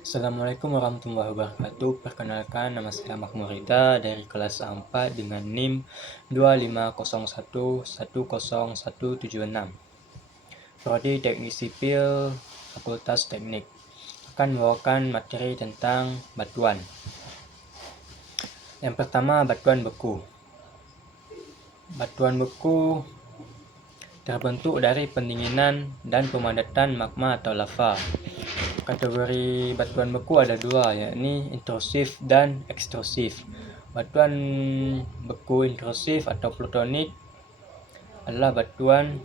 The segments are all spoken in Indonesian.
Assalamualaikum warahmatullahi wabarakatuh. Perkenalkan, nama saya Mahmurida dari kelas A4 dengan NIM 2501100176. Prodi Teknik Sipil, Fakultas Teknik. Akan membawakan materi tentang batuan. Yang pertama, batuan beku. Batuan beku terbentuk dari pendinginan dan pemadatan magma atau lava. Kategori batuan beku ada dua, yakni intrusif dan ekstrusif. Batuan beku intrusif atau plutonik adalah batuan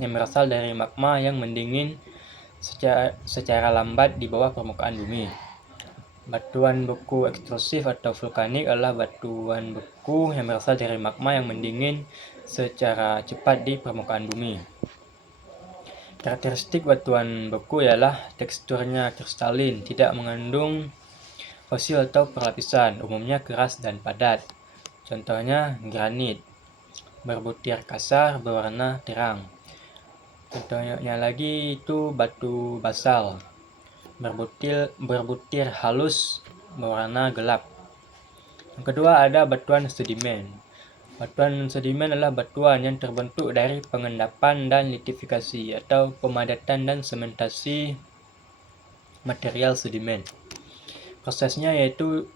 yang berasal dari magma yang mendingin secara lambat di bawah permukaan bumi. Batuan beku ekstrusif atau vulkanik adalah batuan beku yang berasal dari magma yang mendingin secara cepat di permukaan bumi. Karakteristik batuan beku ialah teksturnya kristalin, tidak mengandung fosil atau perlapisan, umumnya keras dan padat. Contohnya granit, berbutir kasar, berwarna terang. Contohnya lagi itu batu basal, berbutir halus, berwarna gelap. Yang kedua ada batuan sedimen. Batuan sedimen adalah batuan yang terbentuk dari pengendapan dan litifikasi atau pemadatan dan sementasi material sedimen. Prosesnya yaitu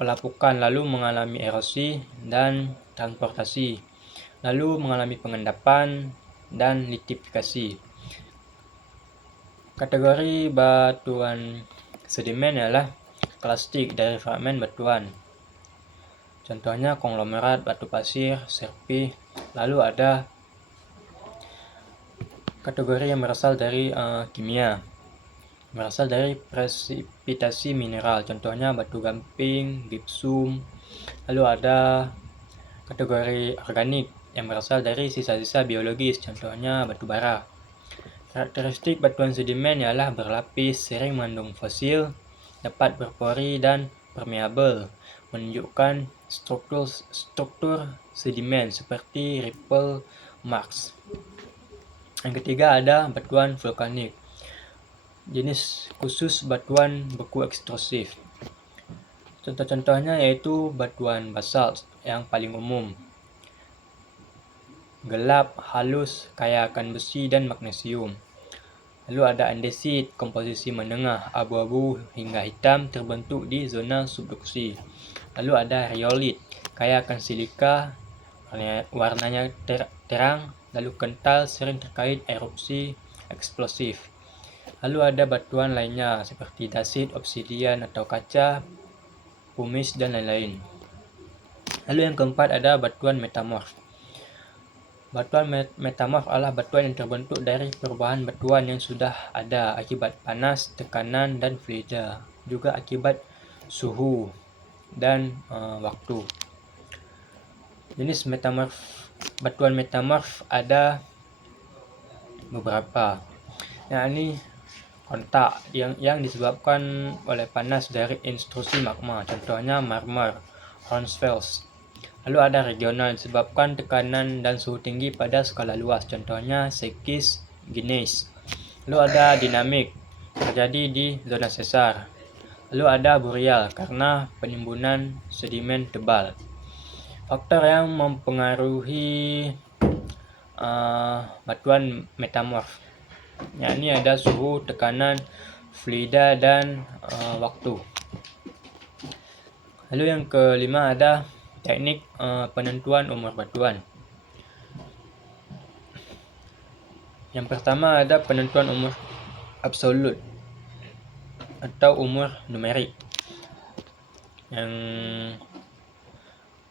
pelapukan, lalu mengalami erosi dan transportasi, lalu mengalami pengendapan dan litifikasi. Kategori batuan sedimen adalah klastik dari fragmen batuan. Contohnya konglomerat, batu pasir, serpih. Lalu ada kategori yang berasal dari kimia, berasal dari presipitasi mineral. Contohnya batu gamping, gipsum. Lalu ada kategori organik yang berasal dari sisa-sisa biologis. Contohnya batu bara. Karakteristik batuan sedimen ialah berlapis, sering mengandung fosil, dapat berpori dan permeabel, menunjukkan struktur sedimen seperti ripple marks. Yang ketiga ada batuan vulkanik. Jenis khusus batuan beku ekstrusif. Contoh-contohnya yaitu batuan basalt yang paling umum, gelap, halus, kaya akan besi dan magnesium. Lalu ada andesit, komposisi menengah, abu-abu hingga hitam, terbentuk di zona subduksi. Lalu ada riolit, kaya akan silika, warnanya terang, lalu kental, sering terkait erupsi eksplosif. Lalu ada batuan lainnya seperti dasit, obsidian atau kaca, pumice dan lain-lain. Lalu yang keempat ada batuan metamorf. Batuan metamorf adalah batuan yang terbentuk dari perubahan batuan yang sudah ada akibat panas, tekanan, dan fluida, juga akibat suhu dan waktu. Jenis batuan metamorf ada beberapa, yakni kontak yang disebabkan oleh panas dari intrusi magma, contohnya marmer, hornfels. Lalu ada regional, disebabkan tekanan dan suhu tinggi pada skala luas, contohnya sekis, gneiss. Lalu ada dinamik, terjadi di zona sesar. Lalu ada boreal, karena penimbunan sedimen tebal. Faktor yang mempengaruhi batuan metamorf, yakni ada suhu, tekanan, fluida, dan waktu. Lalu yang kelima ada teknik penentuan umur batuan. Yang pertama ada penentuan umur absolut atau umur numerik,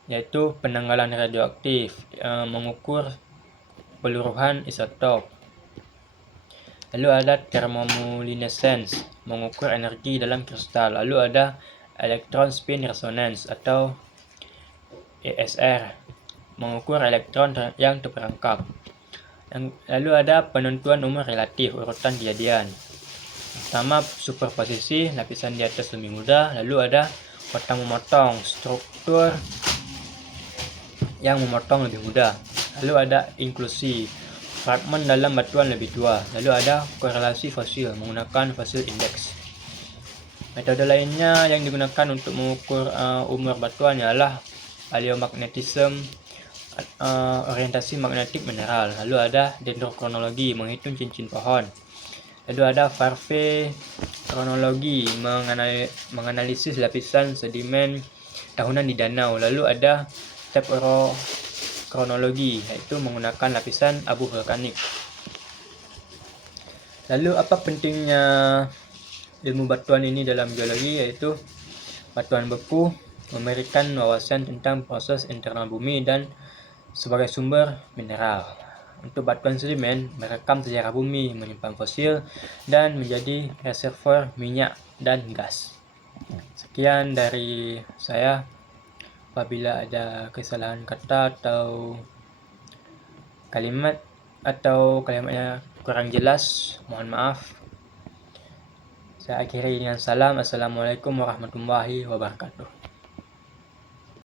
yaitu penanggalan radioaktif, mengukur peluruhan isotop. Lalu ada thermoluminescence, mengukur energi dalam kristal. Lalu ada electron spin resonance atau ESR, mengukur elektron yang terperangkap. Lalu ada penentuan umur relatif, urutan kejadian. Pertama, superposisi, lapisan di atas lebih mudah. Lalu ada potong memotong, struktur yang memotong lebih mudah. Lalu ada inklusi, fragmen dalam batuan lebih tua. Lalu ada korelasi fosil, menggunakan fosil index. Metode lainnya yang digunakan untuk mengukur umur batuan ialah paleomagnetism, orientasi magnetik mineral. Lalu ada dendrokronologi, menghitung cincin pohon. Lalu ada Farve kronologi, menganalisis lapisan sedimen tahunan di danau. Lalu ada kronologi, yaitu menggunakan lapisan abu vulkanik. Lalu apa pentingnya ilmu batuan ini dalam geologi? Yaitu batuan beku memberikan wawasan tentang proses internal bumi dan sebagai sumber mineral. Untuk batuan sedimen merekam sejarah bumi, menyimpan fosil, dan menjadi reservoir minyak dan gas. Sekian dari saya. Apabila ada kesalahan kata atau kalimatnya kurang jelas, mohon maaf. Saya akhiri dengan salam. Assalamualaikum warahmatullahi wabarakatuh.